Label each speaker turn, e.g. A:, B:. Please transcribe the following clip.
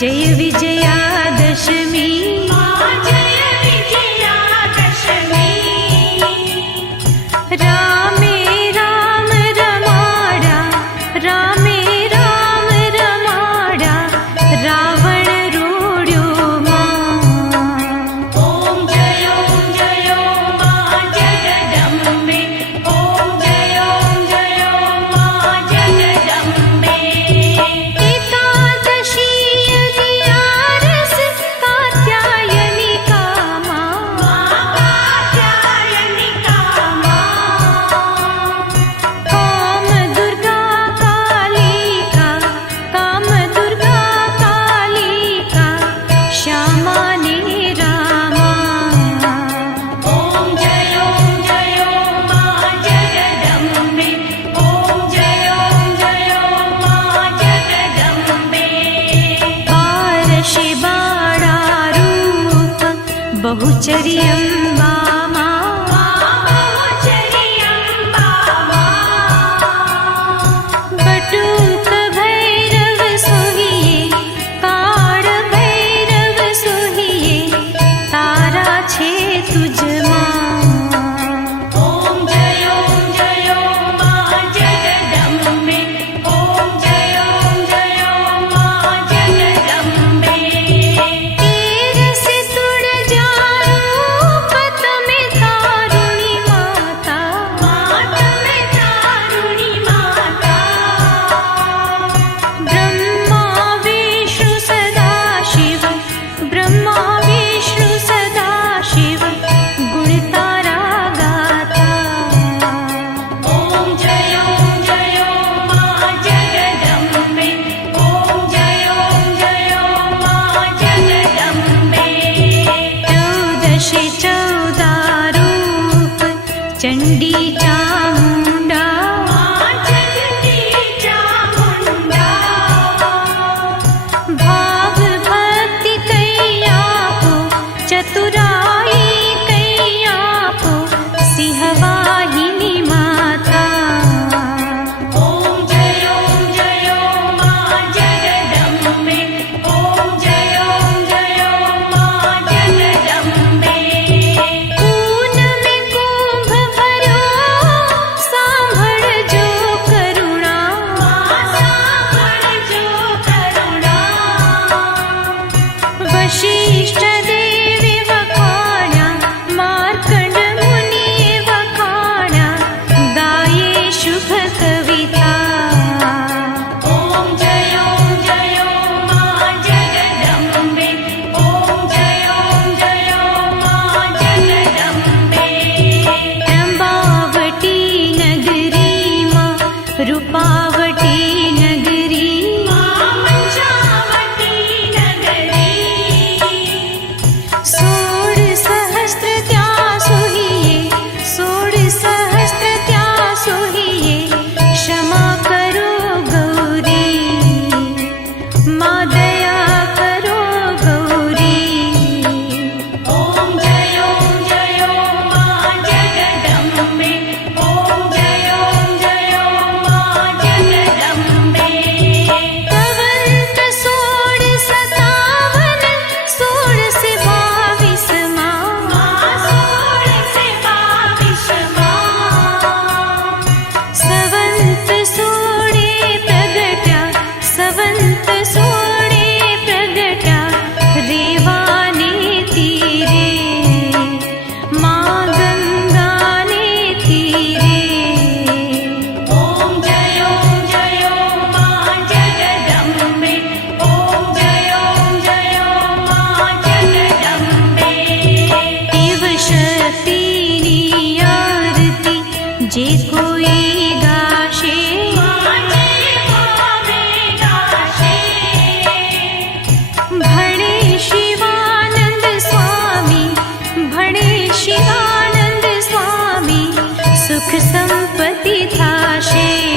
A: Jeevi அம்மா म्पति धाशे